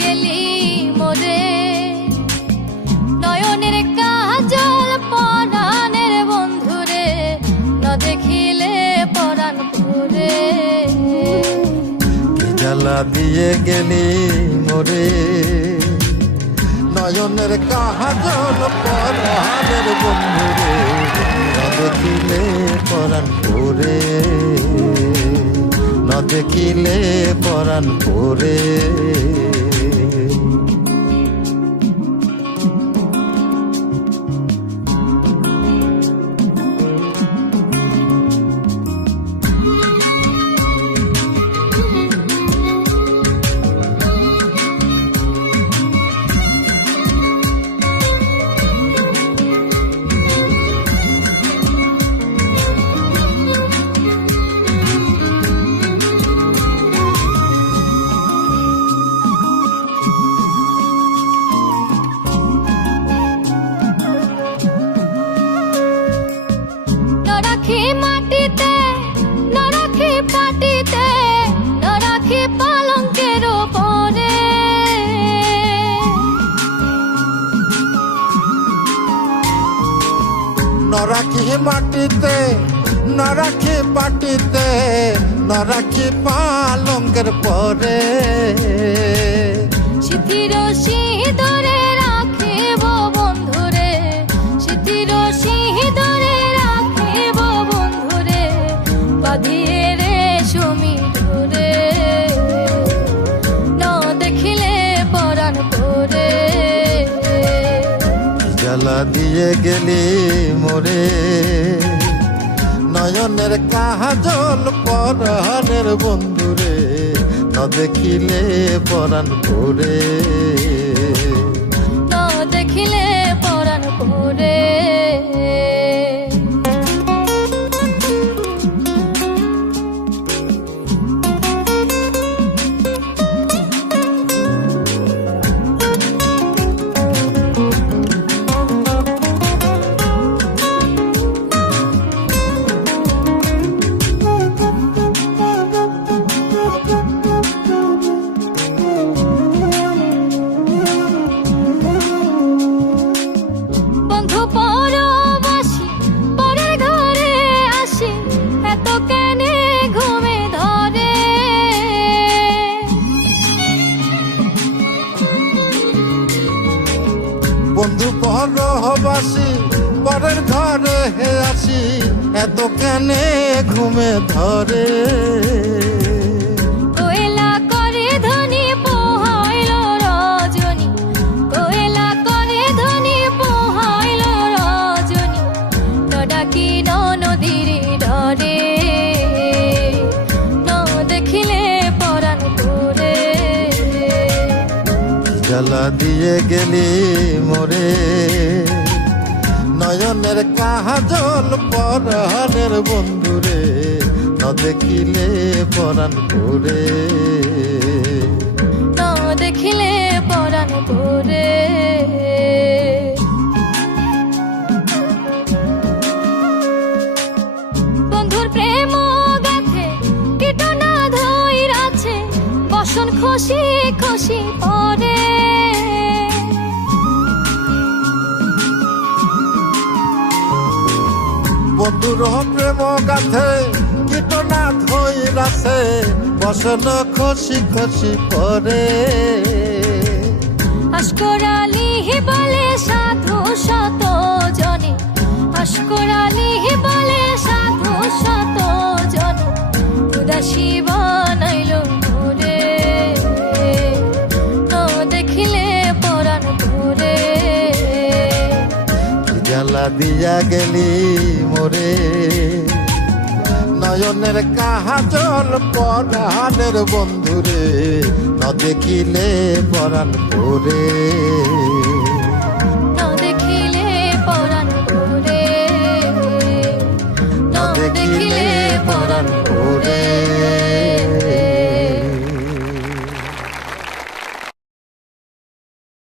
গেলি মোরে, নয়নের কাজল পরাণের বন্ধুরে, না দেখিলে পরাণ পুরে। জ্বালা দিয়ে গেলি মোরে, নয়নের কাজল পরাণের বন্ধুরে, না দেখিলে পরাণ পুরে, না দেখিলে পরাণ পুরে। মাটিতে না রাখি পাটিতে, না রাখি পালঙ্কের ওপরে। না রাখি মাটিতে, না রাখি পাটিতে, না রাখি পালঙ্কের পরে। সিথির সিঁদুরে রাখিব বন্ধুরে, সিথির সিঁদুরে রাখিব বন্ধুরে, বাঁধিয়ে রেশমি ডোরে, না দেখিলে পরাণ পুরে। জ্বালা দিয়ে গেলি মোরে, নয়নের কাজল পরাণের বন্ধুরে, না দেখিলে পরাণ পুরে, না দেখিলে পরাণ পুরে। বন্ধু পরবাসী পরের ঘরে আসি, এত কেনে ঘুমে ধরে। কোয়েলা করে ধনী পোহাইল রজনী, কোয়েলা করে ধনী পোহাইল রজনী, ডাকি নদীর ডরে, না দেখিলে পরাণ পুরে। জ্বালা দিয়ে গেলি মোরে, নয়নের কাজল পরাণের বন্ধুরে, না দেখিলে পরাণ পুরে, না দেখিলে পরাণ পুরে। বন্ধুর প্রেম গাথে কীটনা ধইরাছে, বসন খুশি খুশি পরে। বন্ধুর প্রেম গাথে কীটনা ধইরাছে, বসন খুশি খুশি পরে। আশকর আলী বলে সাধু শত জনে, আশকর আলী বলে সাধু শত জনে, উদাসী বানাইল মোরে, না দেখিলে পরাণ পুরে। জ্বালা দিয়া গেলি মোরে, নয়নের কাজল পরাণের বন্ধুরে, না দেখিলে পরাণ পুরে।